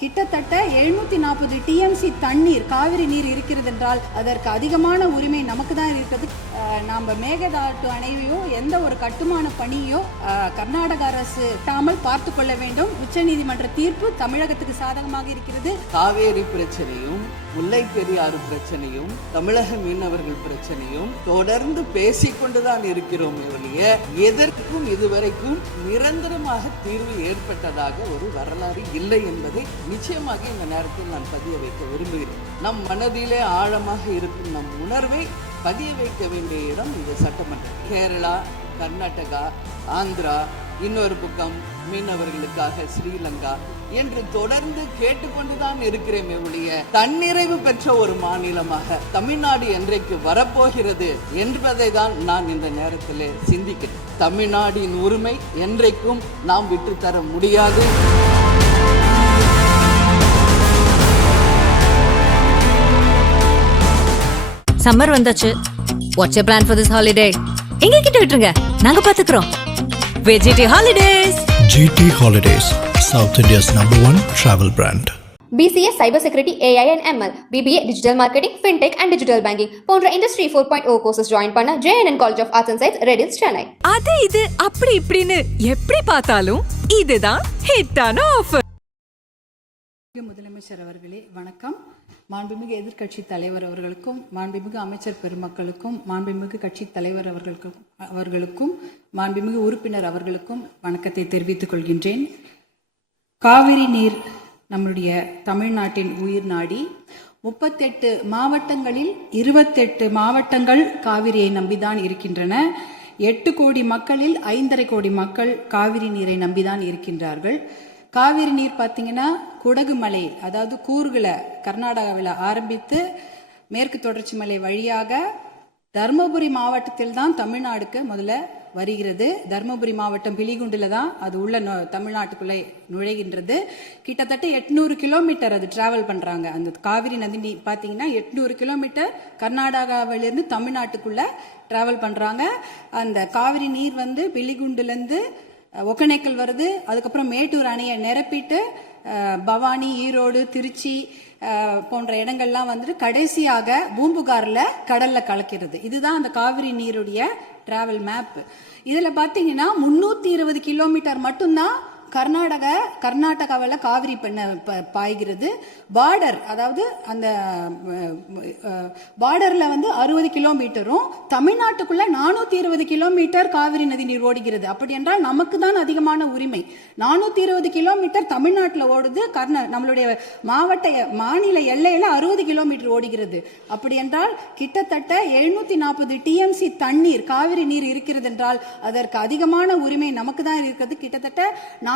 கிட்டத்தட்ட 740 டிஎம்சி தண்ணீர் காவிரி நீர் இருக்கிறது என்றால் அதற்கு அதிகமான உரிமை நமக்கு தான் இருக்கிறது. நம்ம மேகதாட்டு அணையோ எந்த ஒரு கட்டுமான பணியோ கர்நாடக அரசு தாமல் பார்த்து கொள்ள வேண்டும். உச்சநீதிமன்ற தீர்ப்பு தமிழகத்துக்கு சாதகமாக இருக்கிறது. காவேரி பிரச்சனையும் முல்லை பெரியாறு பிரச்சனையும் தமிழக மீனவர்கள் பிரச்சனையும் தொடர்ந்து பேசிக்கொண்டுதான் இருக்கிறோம். எதற்கும் இதுவரைக்கும் நிரந்தரமாக தீர்வு ஏற்பட்டதாக ஒரு வரலாறு இல்லை என்பதை நிச்சயமாக இந்த நேரத்தில் நான் பதிய வைக்க விரும்புகிறேன். நம் மனதிலே ஆழமாக இருக்கும் நம் உணர்வை பதிய வைக்க வேண்டிய இடம் இந்த சட்டமன்றம். கேரளா, கர்நாடகா, ஆந்திரா, இன்னொரு பக்கம் மீனவர்களுக்காக ஸ்ரீலங்கா என்று தொடர்ந்து கேட்டுக்கொண்டுதான் இருக்கிறேன். தன்னிறைவு பெற்ற ஒரு மாநிலமாக தமிழ்நாடு என்றைக்கு வரப்போகிறது என்பதை தான் நான் இந்த நேரத்தில் சிந்திக்கிறேன். தமிழ்நாட்டின் உரிமை என்றைக்கும் நாம் விட்டுத்தர முடியாது. சம்மர் வந்தாச்சு. What's your plan for this holiday? எங்க கிட்ட விட்டுருங்க, நாங்க பாத்துக்கிறோம். VGT Holidays. GT Holidays, South India's #1 travel brand. BCA Cyber Security, AI and ML, BBA Digital Marketing, Fintech and Digital Banking போன்ற Industry 4.0 courses join பண்ண JNN College of Arts and Science, Redhill, Chennai. அது இது அப்படி இப்படின்னு எப்படி பார்த்தாலும் இதுதான் ஹிட்டான ஆஃபர். முதலமைச்சர் அவர்களே வணக்கம். மாண்புமிகு எதிர்கட்சி தலைவர் அவர்களுக்கும், மாண்புமிகு அமைச்சர் பெருமக்களுக்கும், மாண்புமிகு கட்சி தலைவர் அவர்களுக்கும், மாண்புமிகு உறுப்பினர் அவர்களுக்கும் வணக்கத்தை தெரிவித்துக் கொள்கின்றேன். காவிரி நீர் நம்முடைய தமிழ்நாட்டின் உயிர் நாடி. 38 மாவட்டங்களில் 28 மாவட்டங்கள் காவிரியை நம்பிதான் இருக்கின்றன. 8 கோடி மக்களில் 5.5 கோடி மக்கள் காவிரி நீரை நம்பிதான் இருக்கின்றார்கள். காவிரி நீர் பார்த்தீங்கன்னா குடகு மலை, அதாவது கூர்களை கர்நாடகாவில் ஆரம்பித்து மேற்கு தொடர்ச்சி மலை வழியாக தர்மபுரி மாவட்டத்தில் தான் தமிழ்நாடுக்கு முதல்ல வருகிறது. தர்மபுரி மாவட்டம் பிலிகுண்டில் தான் அது உள்ள தமிழ்நாட்டுக்குள்ளே நுழைகின்றது. கிட்டத்தட்ட 800 கிலோமீட்டர் அது டிராவல் பண்ணுறாங்க. அந்த காவிரி நதி பார்த்தீங்கன்னா 800 கிலோமீட்டர் கர்நாடகாவிலிருந்து தமிழ்நாட்டுக்குள்ளே டிராவல் பண்ணுறாங்க. அந்த காவிரி நீர் வந்து பிலிகுண்டுலேருந்து ஒகேனக்கல் வருது. அதுக்கப்புறம் மேட்டூர் அணையை நிரப்பிட்டு பவானி, ஈரோடு, திருச்சி போன்ற இடங்கள்லாம் வந்துட்டு கடைசியாக பூம்புகார்ல கடல்ல கலக்கிறது. இதுதான் அந்த காவிரி நீருடைய டிராவல் மேப். இதுல பாத்தீங்கன்னா 320 கிலோமீட்டர் மட்டும்தான் கர்நாடகாவில் காவிரி பாய்கிறது. பார்டர், அதாவது அந்த பார்டர்ல வந்து 60 கிலோமீட்டரும் தமிழ்நாட்டுக்குள்ள 420 கிலோமீட்டர் காவிரி நதி நீர் ஓடுகிறது. அப்படி என்றால் நமக்கு தான் அதிகமான உரிமை. 420 கிலோமீட்டர் தமிழ்நாட்டில் ஓடுது, நம்மளுடைய மாநில எல்லையில 60 கிலோமீட்டர் ஓடுகிறது. அப்படி என்றால் கிட்டத்தட்ட 740 டிஎம்சி தண்ணீர் காவிரி நீர் இருக்கிறது என்றால் அதற்கு அதிகமான உரிமை நமக்கு தான் இருக்கிறது. கிட்டத்தட்ட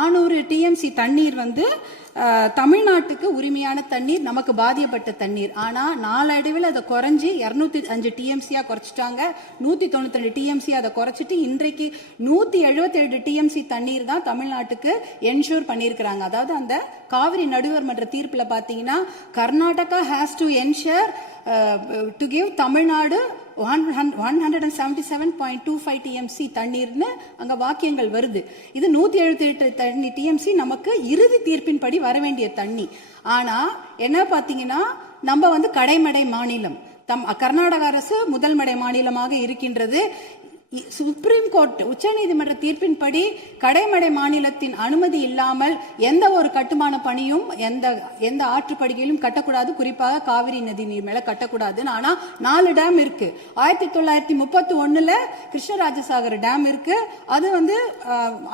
400 டிஎம்சி தண்ணீர் வந்து தமிழ்நாட்டுக்கு உரிமையான தண்ணீர், நமக்கு பாதிக்கப்பட்ட தண்ணீர். ஆனா நாளடைவில் அதை குறைஞ்சி 205 டிஎம்சியா குறைச்சிட்டாங்க. 192 டிஎம்சி அதை குறைச்சிட்டு இன்றைக்கு 177 டிஎம்சி தண்ணீர் தான் தமிழ்நாட்டுக்கு என்ஷூர் பண்ணியிருக்கிறாங்க. அதாவது அந்த காவிரி நடுவர் மன்ற தீர்ப்புல பாத்தீங்கன்னா Karnataka has to ensure to give Tamil Nadu 177.25 TMC தண்ணீர்னு அங்க வாக்கியங்கள் வருது. இது 178 டிஎம்சி நமக்கு இறுதி தீர்ப்பின்படி வர வேண்டிய தண்ணி. ஆனா என்ன பாத்தீங்கன்னா நம்ம வந்து கடைமடை மாநிலம். கர்நாடக அரசு முதல் மடை மாநிலமாக இருக்கின்றது. சுப்ரீம் கோர்ட் உச்சநீதிமன்ற தீர்ப்பின்படி கடைமடை மாநிலத்தின் அனுமதி இல்லாமல் எந்த ஒரு கட்டுமான பணியும் எந்த ஆற்றுப்படுகையிலும் கட்டக்கூடாது. குறிப்பாக காவிரி நதி நீர் மேல கட்டக்கூடாது. ஆனா 4 டேம் இருக்கு. 1931 கிருஷ்ணராஜசாகர் டேம் இருக்கு. அது வந்து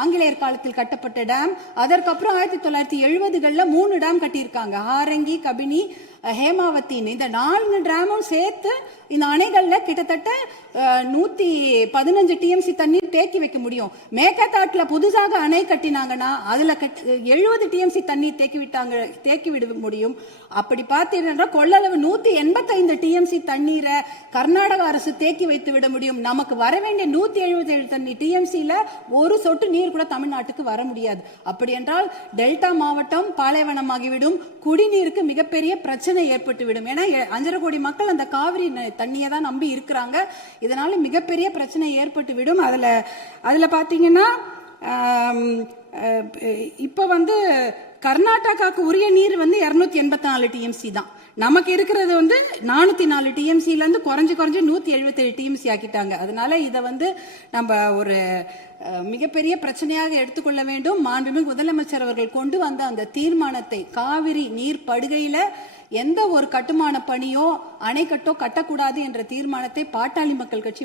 ஆங்கிலேயர் காலத்தில் கட்டப்பட்ட டேம். அதற்கப்புறம் 1970களில் 3 டேம் கட்டியிருக்காங்க. ஹாரங்கி, கபினி, ஹேமாவத்தின்னு. இந்த 4 டேமும் சேர்த்து இந்த அணைகள்ல கிட்டத்தட்ட 115 டிஎம்சி தண்ணீர் தேக்கி வைக்க முடியும். மேகதாட்டுல புதுசாக அணை கட்டினாங்கன்னா அதுல 70 டிஎம்சி தண்ணீர் தேக்கி விட முடியும். அப்படி பார்த்தீங்கன்னா கொள்ளளவு 185 டிஎம்சி தண்ணீரை கர்நாடக அரசு தேக்கி வைத்து விட முடியும். நமக்கு வர வேண்டிய 177 டிஎம்சில ஒரு சொட்டு நீர் கூட தமிழ்நாட்டுக்கு வர முடியாது. அப்படி என்றால் டெல்டா மாவட்டம் பாலைவனமாகிவிடும். குடிநீருக்கு மிகப்பெரிய பிரச்சனை ஏற்பட்டுவிடும். ஏன்னா 5.5 கோடி மக்கள் அந்த காவிரி தண்ணியை தான் நம்பி இருக்கிறாங்க. இதனால மிகப்பெரிய பிரச்சனை ஏற்பட்டு விடும். அதுல பாத்தீங்கன்னா இப்ப வந்து கர்நாடகாவுக்கு உரிய நீர் வந்து 284 டிஎம்சி தான். நமக்கு இருக்கிறது வந்து 404 டிஎம்சில இருந்து குறைஞ்சு 177 டிஎம்சி ஆக்கிட்டாங்க. அதனால இதை வந்து நம்ம ஒரு மிகப்பெரிய பிரச்சனையாக எடுத்துக்கொள்ள வேண்டும். மாண்புமிகு முதலமைச்சர் அவர்கள் கொண்டு வந்த அந்த தீர்மானத்தை, காவிரி நீர் படுகையில எந்த ஒரு கட்டுமான பணியோ அணைக்கட்டோ கட்டக்கூடாது என்ற தீர்மானத்தை பாட்டாளி மக்கள் கட்சி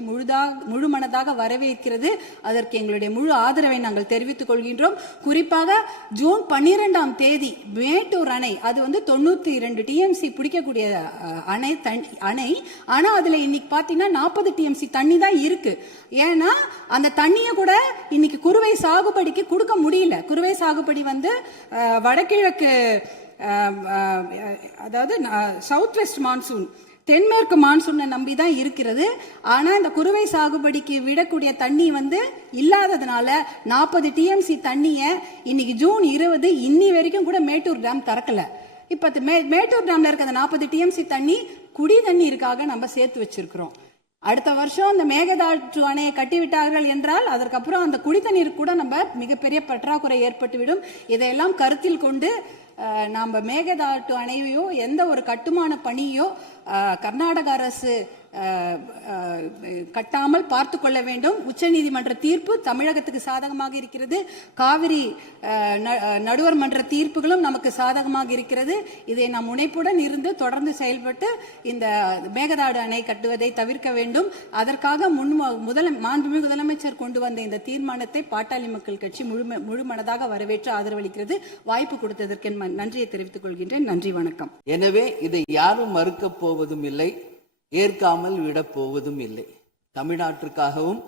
முழுமனதாக வரவேற்கிறது. அதற்கு எங்களுடைய முழு ஆதரவை நாங்கள் தெரிவித்துக் கொள்கின்றோம். குறிப்பாக ஜூன் 12ஆம் தேதி மேட்டூர் அணை, அது வந்து 92 டிஎம்சி பிடிக்கக்கூடிய அணை. ஆனா அதுல இன்னைக்கு பாத்தீங்கன்னா 40 டிஎம்சி தண்ணி தான் இருக்கு. ஏன்னா அந்த தண்ணியை கூட இன்னைக்கு குறுவை சாகுபடிக்கு கொடுக்க முடியல. குறுவை சாகுபடி வந்து வடகிழக்கு, அதாவது சவுத் வெஸ்ட் மான்சூன், தென்மேற்கு மான்சூனை நம்பி தான் இருக்கிறது. ஆனா இந்த குறுவை சாகுபடிக்கு விடக்கூடிய தண்ணி வந்து இல்லாததுனால 40 டிஎம்சி தண்ணிய இன்னைக்கு ஜூன் 20 இன்னி வரைக்கும் கூட மேட்டூர் டேம் திறக்கல. இப்ப மேட்டூர் டேம்ல இருக்க அந்த 40 டிஎம்சி தண்ணி குடி தண்ணீருக்காக நம்ம சேர்த்து வச்சிருக்கிறோம். அடுத்த வருஷம் அந்த மேகதாட்டு அணையை கட்டிவிட்டார்கள் என்றால் அதற்கப்புறம் அந்த குடித்தண்ணீர் கூட நம்ம மிகப்பெரிய பற்றாக்குறை ஏற்பட்டுவிடும். இதையெல்லாம் கருத்தில் கொண்டு நம்ம மேகதாட்டு அணையோ எந்த ஒரு கட்டுமான பணியோ கர்நாடக அரசு கட்டாமல் பார்த்து கொள்ள வேண்டும். உச்சநீதிமன்ற தீர்ப்பு தமிழகத்துக்கு சாதகமாக இருக்கிறது. காவிரி நடுவர் மன்ற தீர்ப்புகளும் நமக்கு சாதகமாக இருக்கிறது. இதை நாம் முனைப்புடன் இருந்து தொடர்ந்து செயல்பட்டு இந்த மேகதாடு அணை கட்டுவதை தவிர்க்க வேண்டும். அதற்காக மாண்புமிகு முதலமைச்சர் கொண்டு வந்த இந்த தீர்மானத்தை பாட்டாளி மக்கள் கட்சி முழுமனதாக வரவேற்று ஆதரவளிக்கிறது. வாய்ப்பு கொடுத்ததற்கு நன்றியை தெரிவித்துக் கொள்கின்றேன். நன்றி, வணக்கம். எனவே இதை யாரும் மறுக்கப் போவதும் இல்லை, ஏற்காமல் விடப் போவதும் இல்லை. தமிழ்நாட்டிற்காகவும்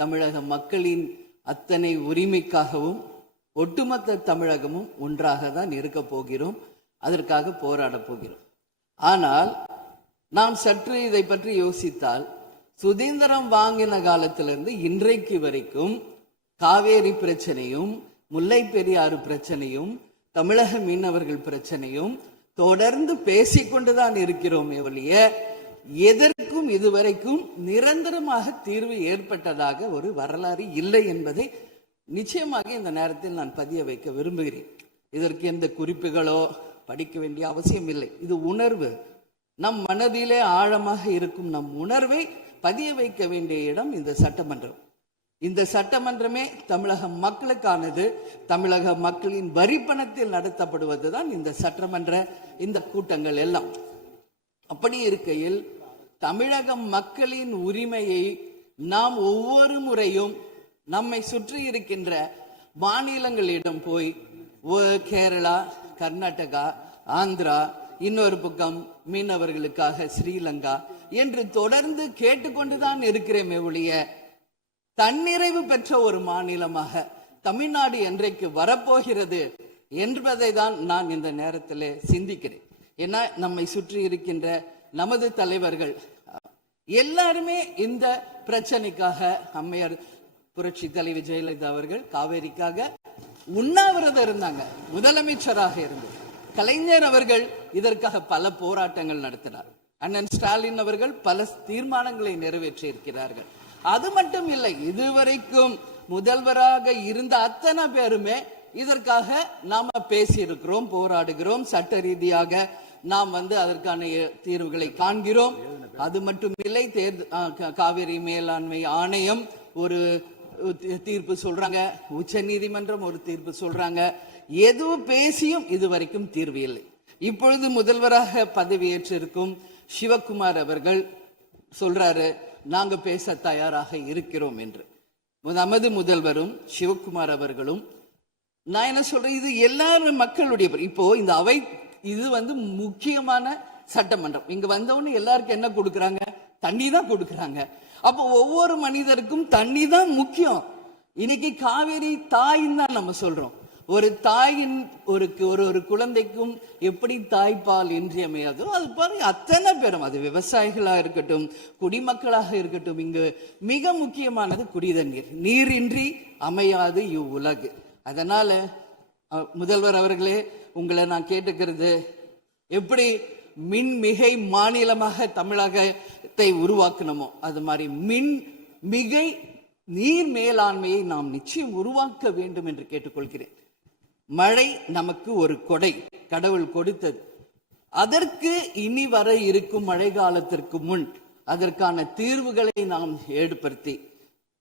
தமிழக மக்களின் அத்தனை உரிமைக்காகவும் ஒட்டுமொத்த தமிழகமும் ஒன்றாக தான் இருக்க போகிறோம். அதற்காக போராட போகிறோம். ஆனால் நாம் சற்று இதை பற்றி யோசித்தால், சுதந்திரம் வாங்கின காலத்திலிருந்து இன்றைக்கு வரைக்கும் காவேரி பிரச்சனையும், முல்லை பெரியாறு பிரச்சனையும், தமிழக மீனவர்கள் பிரச்சனையும் தொடர்ந்து பேசிக்கொண்டுதான் இருக்கிறோம். ஒழிய எதற்கும் இதுவரைக்கும் நிரந்தரமாக தீர்வு ஏற்பட்டதாக ஒரு வரலாறு இல்லை என்பதை நிச்சயமாக இந்த நேரத்தில் நான் பதிய வைக்க விரும்புகிறேன். இதற்கு எந்த குறிப்புகளோ படிக்க வேண்டிய அவசியம் இல்லை. இது உணர்வு, நம் மனதிலே ஆழமாக இருக்கும் நம் உணர்வை பதிய வைக்க வேண்டிய இடம் இந்த சட்டமன்றம். இந்த சட்டமன்றமே தமிழக மக்களுக்கானது. தமிழக மக்களின் வரிப்பணத்தில் நடத்தப்படுவதுதான் இந்த சட்டமன்ற இந்த கூட்டங்கள் எல்லாம். அப்படி இருக்கையில் தமிழக மக்களின் உரிமையை நாம் ஒவ்வொரு முறையும் நம்மை சுற்றி இருக்கின்ற மாநிலங்களிடம் போய் கேரளா, கர்நாடகா, ஆந்திரா, இன்னொரு பக்கம் மீனவர்களுக்காக ஸ்ரீலங்கா என்று தொடர்ந்து கேட்டுக்கொண்டுதான் இருக்கிறேன். ஒழிய தன்னிறைவு பெற்ற ஒரு மாநிலமாக தமிழ்நாடு என்றைக்கு வரப்போகிறது என்பதை தான் நான் இந்த நேரத்தில் சிந்திக்கிறேன். ஏன்னா நம்மை சுற்றி இருக்கின்ற நமது தலைவர்கள் எல்லாருமே இந்த பிரச்சனைக்காக, அம்மையார் புரட்சி தலைவி ஜெயலலிதா அவர்கள் காவேரிக்காக உண்ணாவிரதம் இருந்தாங்க, முதலமைச்சராக இருந்து. கலைஞர் அவர்கள் இதற்காக பல போராட்டங்கள் நடத்தினார். அண்ணன் ஸ்டாலின் அவர்கள் பல தீர்மானங்களை நிறைவேற்றி இருக்கிறார்கள். அது மட்டும் இல்லை, இதுவரைக்கும் முதல்வராக இருந்த அத்தனை பேருமே இதற்காக நாம பேசி இருக்கிறோம், போராடுகிறோம், சட்ட ரீதியாக நாம் அதற்கான தீர்வுகளை காண்கிறோம். அது மட்டும் இல்லை, காவிரி மேலாண்மை ஆணையம் ஒரு தீர்ப்பு சொல்றாங்க, உச்ச நீதிமன்றம் ஒரு தீர்ப்பு சொல்றாங்க. எதுவும் பேசியும் இதுவரைக்கும் தீர்வு இல்லை. இப்பொழுது முதல்வராக பதவியேற்றிருக்கும் சிவகுமார் அவர்கள் சொல்றாரு, நாங்க பேச தயாராக இருக்கிறோம் என்று. நமது முதல்வரும் சிவகுமார் அவர்களும், நான் என்ன சொல்றேன், இது எல்லாரும் மக்களுடைய, இப்போ இந்த அவை இது முக்கியமான சட்டமன்றம். இங்க வந்தவொன்னு எல்லாருக்கும் என்ன கொடுக்கறாங்க? தண்ணி தான் கொடுக்கறாங்க. அப்போ ஒவ்வொரு மனிதருக்கும் தண்ணி தான் முக்கியம். இன்னைக்கு காவேரி தாயின்னு தான் நம்ம சொல்றோம். ஒரு தாயின் ஒரு குழந்தைக்கும் எப்படி தாய்ப்பால் இன்றியமையாதோ அது பாருங்க, அத்தனை பேரும், அது விவசாயிகளா இருக்கட்டும், குடிமக்களாக இருக்கட்டும், இங்கு மிக முக்கியமானது குடிதண்ணீர். நீரின்றி அமையாது இவ்வுலகு. அதனால முதல்வர் அவர்களே, உங்களை நான் கேட்டுக்கிறது, எப்படி மின்மிகை மாநிலமாக தமிழகத்தை உருவாக்கணுமோ அது மாதிரி மிகை நீர் மேலாண்மையை நாம் நிச்சயம் உருவாக்க வேண்டும் என்று கேட்டுக்கொள்கிறேன். மழை நமக்கு ஒரு கொடை, கடவுள் கொடுத்தது. அதற்கு இனி வர இருக்கும் மழை காலத்திற்கு முன் அதற்கான தீர்வுகளை நாம் ஏற்படுத்தி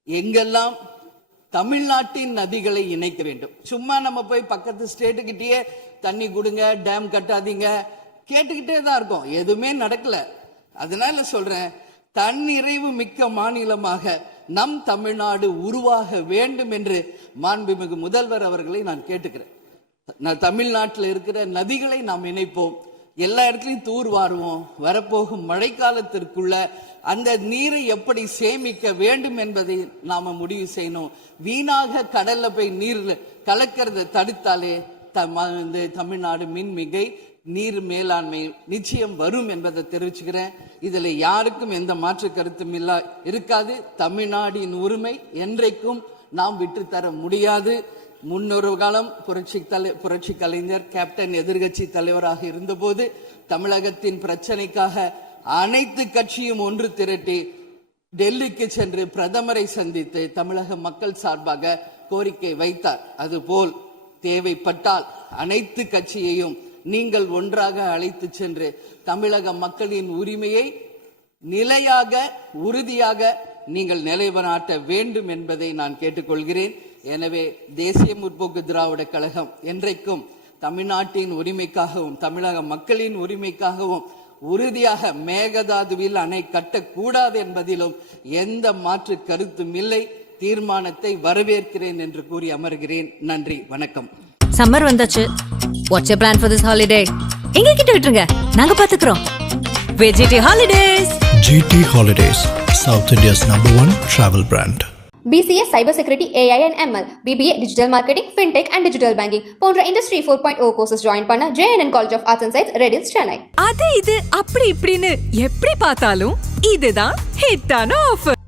எங்கெல்லாம் தமிழ்நாட்டின் நதிகளை இணைக்க வேண்டும். சும்மா நம்ம போய் பக்கத்து ஸ்டேட்டுக்கிட்டே தண்ணி கொடுங்க, டேம் கட்டாதீங்க கேட்டுக்கிட்டே தான் இருக்கோம், எதுவுமே நடக்கல. அதனால சொல்றேன், தன்னிறைவு மிக்க மாநிலமாக நம் தமிழ்நாடு உருவாக வேண்டும் என்று மாண்புமிகு முதல்வர் அவர்களை நான் கேட்டுக்கிறேன். தமிழ்நாட்டில் இருக்கிற நதிகளை நாம் இணைப்போம், எல்லா இடத்துலையும் தூர் வாருவோம். வரப்போகும் மழைக்காலத்திற்குள்ள அந்த நீரை எப்படி சேமிக்க வேண்டும் என்பதை நாம முடிவு செய்யணும். வீணாக கடல்ல போய் நீர் கலக்கிறத தடுத்தாலே தமிழ்நாடு மின்மிகை நீர் மேலாண்மை நிச்சயம் வரும் என்பதை தெரிவிச்சுக்கிறேன். இதுல யாருக்கும் எந்த மாற்று கருத்தும் இருக்காது. தமிழ்நாடின் உரிமை என்றைக்கும் நாம் விட்டுத்தர முடியாது. முன்னொரு காலம் புரட்சி கலைஞர் கேப்டன் எதிர்கட்சி தலைவராக இருந்தபோது தமிழகத்தின் பிரச்சனைக்காக அனைத்து கட்சியும் ஒன்று திரட்டி டெல்லிக்கு சென்று பிரதமரை சந்தித்து தமிழக மக்கள் சார்பாக கோரிக்கை வைத்தார். அதுபோல் தேவைப்பட்டால் அனைத்து கட்சியையும் நீங்கள் ஒன்றாக அழைத்து சென்று தமிழக மக்களின் உரிமையை நிலையாக உறுதியாக நீங்கள் நிலைநாட்ட வேண்டும் என்பதை நான் கேட்டுக்கொள்கிறேன். எனவே தேசிய முற்போக்கு திராவிட கழகம் என்றைக்கும் தமிழ்நாட்டின் உரிமைக்காகவும் தமிழக மக்களின் உரிமைக்காகவும் உறுதியாக மேகதாதுவில் அணை கட்டக்கூடாது என்பதிலும் எந்த மாற்று கருத்தும் இல்லை. தீர்மானத்தை வரவேற்கிறேன் என்று கூறி அமர்கிறேன். நன்றி, வணக்கம். சம்மர் வந்தாச்சு. Watts plan for this holiday? எங்க கிட்ட விட்டுருங்க, நாங்க பாத்துக்கிறோம். VGT Holidays. GT Holidays, South India's #1 travel brand. BCA Cyber Security, AI and ML, BBA Digital Marketing, Fintech and Digital Banking போன்ற Industry 4.0 courses join பண்ண JNN College of Arts and Science, Redis, Chennai. அது இது அப்படி இப்படின்னு எப்படி பார்த்தாலும் இதுதான் ஹிட்டான ஆஃபர்.